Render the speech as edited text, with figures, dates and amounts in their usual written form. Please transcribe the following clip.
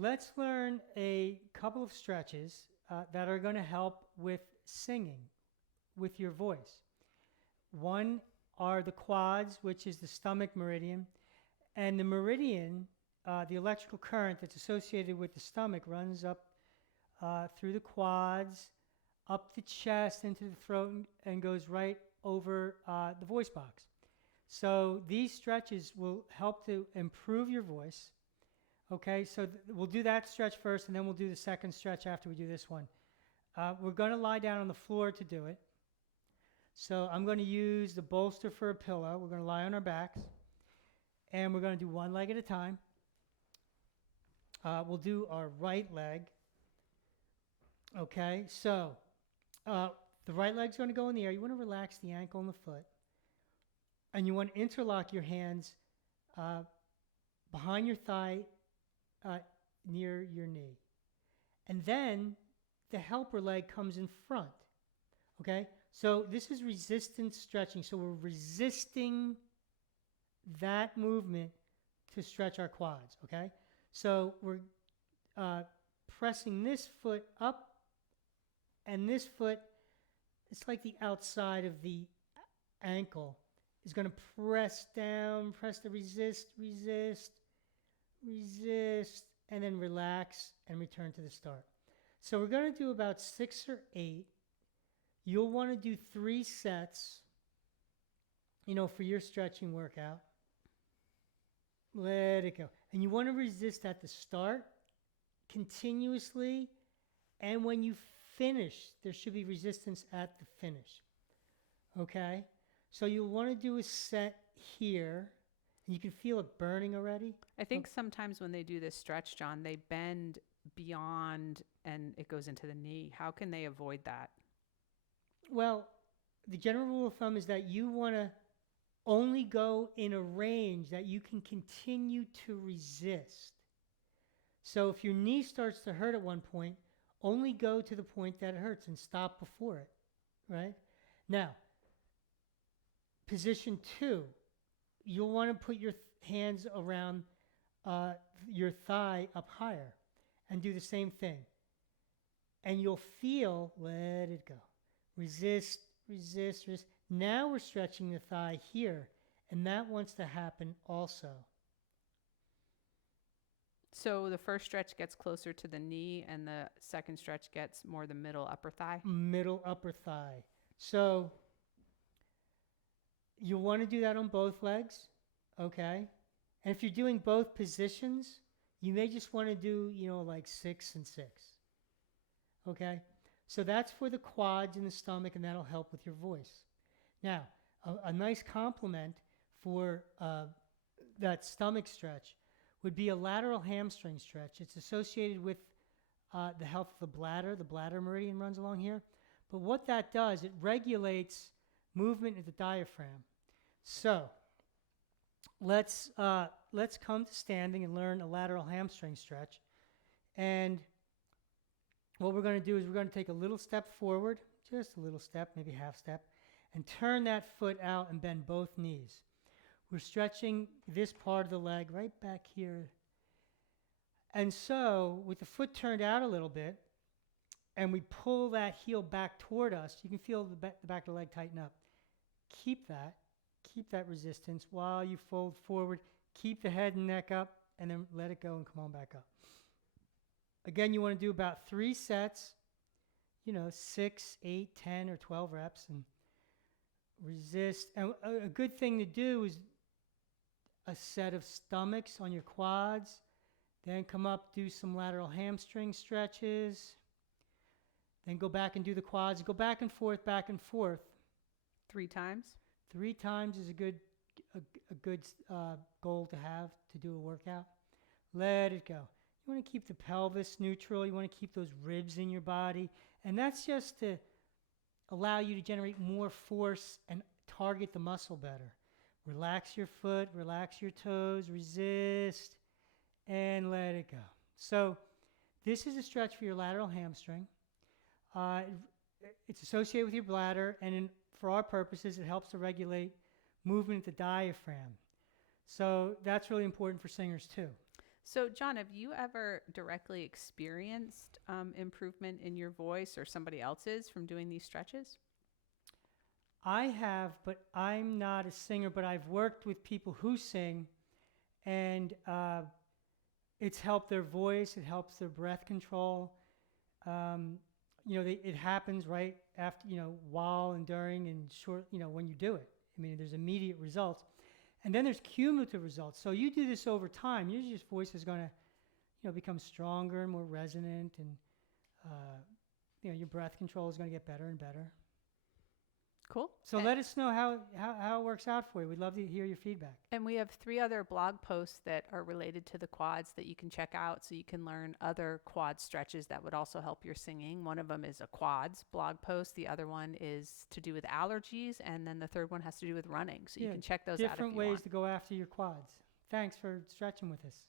let's learn a couple of stretches that are going to help with singing with your voice. One are the quads, which is the stomach meridian, and the meridian, the electrical current that's associated with the stomach, runs up through the quads, up the chest, into the throat, and goes right over the voice box. So these stretches will help to improve your voice. Okay, so we'll do that stretch first, and then we'll do the second stretch after we do this one. We're going to lie down on the floor to do it. So I'm going to use the bolster for a pillow. We're going to lie on our backs, and we're going to do one leg at a time. We'll do our right leg. Okay, so the right leg's going to go in the air. You want to relax the ankle and the foot, and you want to interlock your hands behind your thigh, near your knee. And then the helper leg comes in front. Okay? So this is resistance stretching. So we're resisting that movement to stretch our quads. Okay? So we're pressing this foot up, and this foot, it's like the outside of the ankle, is going to press down, press the resist, and then relax and return to the start. So we're going to do about 6 or 8. You'll want to do 3 sets, for your stretching workout. Let it go. And you want to resist at the start continuously, and when you finish, there should be resistance at the finish. Okay? So you'll want to do a set here. You can feel it burning already. I think sometimes when they do this stretch, John, they bend beyond and it goes into the knee. How can they avoid that? Well, the general rule of thumb is that you want to only go in a range that you can continue to resist. So if your knee starts to hurt at one point, only go to the point that it hurts and stop before it, right? Now, position 2. You'll want to put your hands around your thigh up higher and do the same thing. And you'll feel, let it go. Resist. Now we're stretching the thigh here, and that wants to happen also. So the first stretch gets closer to the knee, and the second stretch gets more the middle upper thigh? Middle upper thigh. So you'll want to do that on both legs, okay? And if you're doing both positions, you may just want to do, like 6 and 6, okay? So that's for the quads and the stomach, and that'll help with your voice. Now, a nice complement for that stomach stretch would be a lateral hamstring stretch. It's associated with the health of the bladder. The bladder meridian runs along here. But what that does, it regulates movement of the diaphragm. So let's come to standing and learn a lateral hamstring stretch. And what we're going to do is we're going to take a little step forward, just a little step, maybe half step, and turn that foot out and bend both knees. We're stretching this part of the leg right back here. And so with the foot turned out a little bit, and we pull that heel back toward us, you can feel the back of the leg tighten up. Keep that resistance while you fold forward. Keep the head and neck up, and then let it go and come on back up. Again, you want to do about 3 sets, 6, 8, 10, or 12 reps, and resist. And a good thing to do is a set of stomachs on your quads, then come up, do some lateral hamstring stretches, then go back and do the quads. Go back and forth, 3 times? 3 times is a good goal to have to do a workout. Let it go. You want to keep the pelvis neutral. You want to keep those ribs in your body. And that's just to allow you to generate more force and target the muscle better. Relax your foot, relax your toes, resist, and let it go. So this is a stretch for your lateral hamstring. It's associated with your bladder, and for our purposes, it helps to regulate movement of the diaphragm. So that's really important for singers too. So, John, have you ever directly experienced improvement in your voice or somebody else's from doing these stretches? I have, but I'm not a singer, but I've worked with people who sing, and it's helped their voice, it helps their breath control. Um, it happens right after, while and during and short, when you do it. I mean, there's immediate results. And then there's cumulative results. So you do this over time, your just voice is going to, become stronger and more resonant, and your breath control is going to get better and better. Cool. So let us know how it works out for you. We'd love to hear your feedback. And we have 3 other blog posts that are related to the quads that you can check out so you can learn other quad stretches that would also help your singing. One of them is a quads blog post. The other one is to do with allergies. And then the third one has to do with running. So you can check those out if you Different ways want. to go after your quads. Thanks for stretching with us.